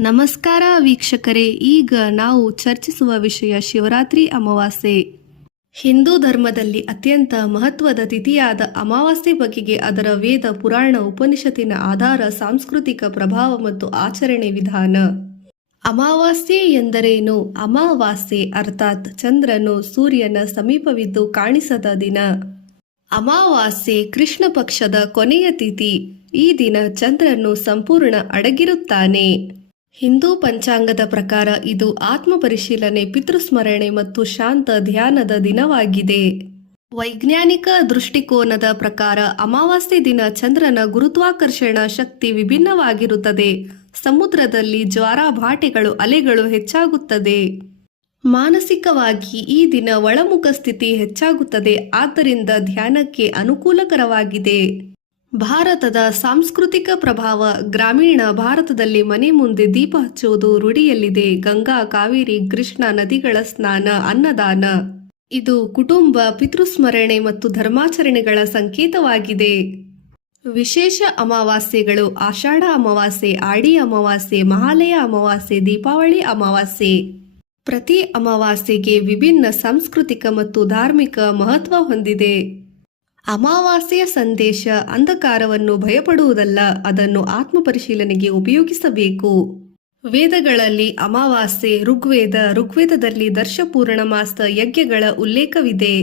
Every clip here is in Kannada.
ನಮಸ್ಕಾರ ವೀಕ್ಷಕರೇ, ಈಗ ನಾವು ಚರ್ಚಿಸುವ ವಿಷಯ ಶಿವರಾತ್ರಿ ಅಮಾವಾಸ್ಯೆ. ಹಿಂದೂ ಧರ್ಮದಲ್ಲಿ ಅತ್ಯಂತ ಮಹತ್ವದ ತಿಥಿಯಾದ ಅಮಾವಾಸ್ಯೆ ಬಗೆಗೆ ಅದರ ವೇದ, ಪುರಾಣ, ಉಪನಿಷತ್ತಿನ ಆಧಾರ, ಸಾಂಸ್ಕೃತಿಕ ಪ್ರಭಾವ ಮತ್ತು ಆಚರಣೆ ವಿಧಾನ. ಅಮಾವಾಸ್ಯೆ ಎಂದರೇನು? ಅಮಾವಾಸ್ಯೆ ಅರ್ಥಾತ್ ಚಂದ್ರನು ಸೂರ್ಯನ ಸಮೀಪವಿದ್ದು ಕಾಣಿಸದ ದಿನ. ಅಮಾವಾಸ್ಯೆ ಕೃಷ್ಣ ಪಕ್ಷದ ಕೊನೆಯ ತಿಥಿ. ಈ ದಿನ ಚಂದ್ರನು ಸಂಪೂರ್ಣ ಅಡಗಿರುತ್ತಾನೆ. ಹಿಂದೂ ಪಂಚಾಂಗದ ಪ್ರಕಾರ ಇದು ಆತ್ಮ ಪರಿಶೀಲನೆ, ಪಿತೃಸ್ಮರಣೆ ಮತ್ತು ಶಾಂತ ಧ್ಯಾನದ ದಿನವಾಗಿದೆ. ವೈಜ್ಞಾನಿಕ ದೃಷ್ಟಿಕೋನದ ಪ್ರಕಾರ ಅಮಾವಾಸ್ಯೆ ದಿನ ಚಂದ್ರನ ಗುರುತ್ವಾಕರ್ಷಣ ಶಕ್ತಿ ವಿಭಿನ್ನವಾಗಿರುತ್ತದೆ. ಸಮುದ್ರದಲ್ಲಿ ಜ್ವಾರ ಭಾಟೆಗಳು, ಅಲೆಗಳು ಹೆಚ್ಚಾಗುತ್ತದೆ. ಮಾನಸಿಕವಾಗಿ ಈ ದಿನ ಒಳಮುಖ ಸ್ಥಿತಿ ಹೆಚ್ಚಾಗುತ್ತದೆ, ಆದ್ದರಿಂದ ಧ್ಯಾನಕ್ಕೆ ಅನುಕೂಲಕರವಾಗಿದೆ. ಭಾರತದ ಸಾಂಸ್ಕೃತಿಕ ಪ್ರಭಾವ. ಗ್ರಾಮೀಣ ಭಾರತದಲ್ಲಿ ಮನೆ ಮುಂದೆ ದೀಪ ಹಚ್ಚುವುದು ರೂಢಿಯಲ್ಲಿದೆ. ಗಂಗಾ, ಕಾವೇರಿ, ಕೃಷ್ಣ ನದಿಗಳ ಸ್ನಾನ, ಅನ್ನದಾನ ಇದು ಕುಟುಂಬ, ಪಿತೃಸ್ಮರಣೆ ಮತ್ತು ಧರ್ಮಾಚರಣೆಗಳ ಸಂಕೇತವಾಗಿದೆ. ವಿಶೇಷ ಅಮಾವಾಸ್ಯೆಗಳು: ಆಷಾಢ ಅಮಾವಾಸ್ಯೆ, ಆಡಿ ಅಮಾವಾಸ್ಯೆ, ಮಹಾಲಯ ಅಮಾವಾಸ್ಯೆ, ದೀಪಾವಳಿ ಅಮಾವಾಸ್ಯೆ. ಪ್ರತಿ ಅಮಾವಾಸ್ಯೆಗೆ ವಿಭಿನ್ನ ಸಾಂಸ್ಕೃತಿಕ ಮತ್ತು ಧಾರ್ಮಿಕ ಮಹತ್ವ ಹೊಂದಿದೆ. ಅಮಾವಾಸ್ಯೆಯ ಸಂದೇಶ: ಅಂಧಕಾರವನ್ನು ಭಯಪಡುವುದಲ್ಲ, ಅದನ್ನು ಆತ್ಮ ಪರಿಶೀಲನೆಗೆ ಉಪಯೋಗಿಸಬೇಕು. ವೇದಗಳಲ್ಲಿ ಅಮಾವಾಸ್ಯೆ ಋಗ್ವೇದದಲ್ಲಿ ದರ್ಶ ಪೂರ್ಣಮಾಸ ಯಜ್ಞಗಳ ಉಲ್ಲೇಖವಿದೆ.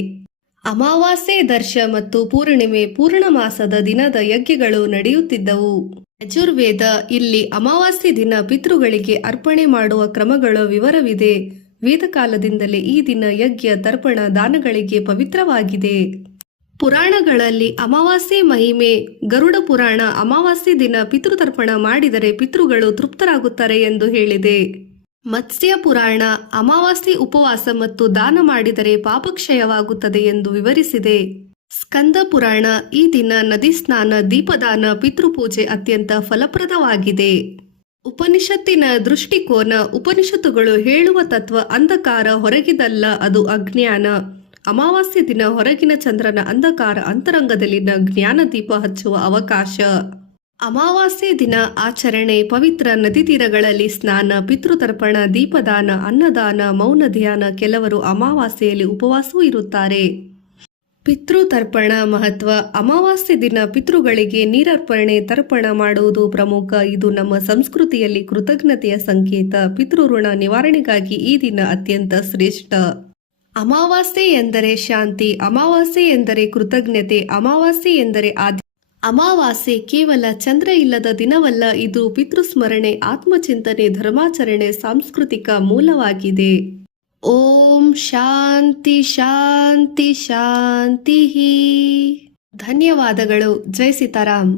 ಅಮಾವಾಸ್ಯೆ, ದರ್ಶ ಮತ್ತು ಪೂರ್ಣಿಮೆ ಪೂರ್ಣಮಾಸದ ದಿನದ ಯಜ್ಞಗಳು ನಡೆಯುತ್ತಿದ್ದವು. ಯಜುರ್ವೇದ ಇಲ್ಲಿ ಅಮಾವಾಸ್ಯೆ ದಿನ ಪಿತೃಗಳಿಗೆ ಅರ್ಪಣೆ ಮಾಡುವ ಕ್ರಮಗಳ ವಿವರವಿದೆ. ವೇದಕಾಲದಿಂದಲೇ ಈ ದಿನ ಯಜ್ಞ, ತರ್ಪಣ, ದಾನಗಳಿಗೆ ಪವಿತ್ರವಾಗಿದೆ. ಪುರಾಣಗಳಲ್ಲಿ ಅಮಾವಾಸ್ಯೆ ಮಹಿಮೆ. ಗರುಡ ಪುರಾಣ ಅಮಾವಾಸ್ಯೆ ದಿನ ಪಿತೃತರ್ಪಣ ಮಾಡಿದರೆ ಪಿತೃಗಳು ತೃಪ್ತರಾಗುತ್ತಾರೆ ಎಂದು ಹೇಳಿದೆ. ಮತ್ಸ್ಯ ಪುರಾಣ ಅಮಾವಾಸ್ಯೆ ಉಪವಾಸ ಮತ್ತು ದಾನ ಮಾಡಿದರೆ ಪಾಪಕ್ಷಯವಾಗುತ್ತದೆ ಎಂದು ವಿವರಿಸಿದೆ. ಸ್ಕಂದ ಪುರಾಣ ಈ ದಿನ ನದಿ ಸ್ನಾನ, ದೀಪದಾನ, ಪಿತೃಪೂಜೆ ಅತ್ಯಂತ ಫಲಪ್ರದವಾಗಿದೆ. ಉಪನಿಷತ್ತಿನ ದೃಷ್ಟಿಕೋನ. ಉಪನಿಷತ್ತುಗಳು ಹೇಳುವ ತತ್ವ ಅಂಧಕಾರ ಹೊರಗಿದಲ್ಲ, ಅದು ಅಜ್ಞಾನ. ಅಮಾವಾಸ್ಯೆ ದಿನ ಹೊರಗಿನ ಚಂದ್ರನ ಅಂಧಕಾರ, ಅಂತರಂಗದಲ್ಲಿನ ಜ್ಞಾನ ದೀಪ ಹಚ್ಚುವ ಅವಕಾಶ. ಅಮಾವಾಸ್ಯೆ ದಿನ ಆಚರಣೆ: ಪವಿತ್ರ ನದಿ ತೀರಗಳಲ್ಲಿ ಸ್ನಾನ, ಪಿತೃತರ್ಪಣ, ದೀಪದಾನ, ಅನ್ನದಾನ, ಮೌನ ಧ್ಯಾನ. ಕೆಲವರು ಅಮಾವಾಸ್ಯೆಯಲ್ಲಿ ಉಪವಾಸವೂ ಇರುತ್ತಾರೆ. ಪಿತೃತರ್ಪಣ ಮಹತ್ವ. ಅಮಾವಾಸ್ಯೆ ದಿನ ಪಿತೃಗಳಿಗೆ ನೀರರ್ಪಣೆ, ತರ್ಪಣ ಮಾಡುವುದು ಪ್ರಮುಖ. ಇದು ನಮ್ಮ ಸಂಸ್ಕೃತಿಯಲ್ಲಿ ಕೃತಜ್ಞತೆಯ ಸಂಕೇತ. ಪಿತೃಋಣ ನಿವಾರಣೆಗಾಗಿ ಈ ದಿನ ಅತ್ಯಂತ ಶ್ರೇಷ್ಠ. ಅಮಾವಾಸ್ಯೆ ಎಂದರೆ ಶಾಂತಿ. ಅಮಾವಾಸ್ಯೆ ಎಂದರೆ ಕೃತಜ್ಞತೆ. ಅಮಾವಾಸ್ಯೆ ಎಂದರೆ ಅಮಾವಾಸ್ಯೆ ಕೇವಲ ಚಂದ್ರ ಇಲ್ಲದ ದಿನವಲ್ಲ, ಇದು ಪಿತೃಸ್ಮರಣೆ, ಆತ್ಮಚಿಂತನೆ, ಧರ್ಮಾಚರಣೆ, ಸಾಂಸ್ಕೃತಿಕ ಮೂಲವಾಗಿದೆ. ಓಂ ಶಾಂತಿ ಶಾಂತಿ ಶಾಂತಿ. ಧನ್ಯವಾದಗಳು. ಜೈ ಸೀತಾರಾಮ್.